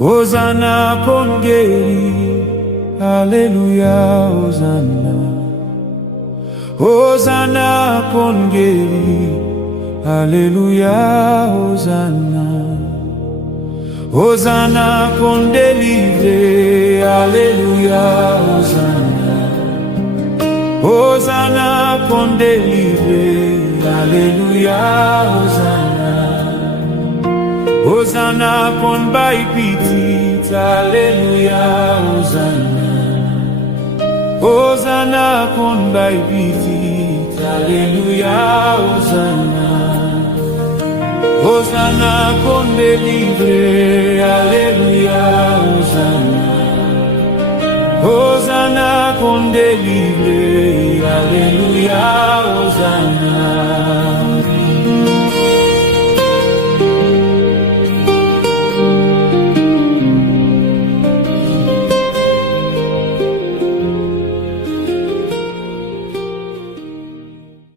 Hosanna kongeri, Alleluia, Hosanna. Hosanna kongeri, Alleluia, Hosanna. Hosanna con délivrer, Alleluia, Hosanna. Hosanna con délivrer, Alleluia, Hosanna. Hosanna con bay petit, Alleluia, Hosanna. Hosanna con bay petit, Alleluia, Hosanna. Hosanna con délivrer, Alleluia, Hosanna. Hosanna con délivrer,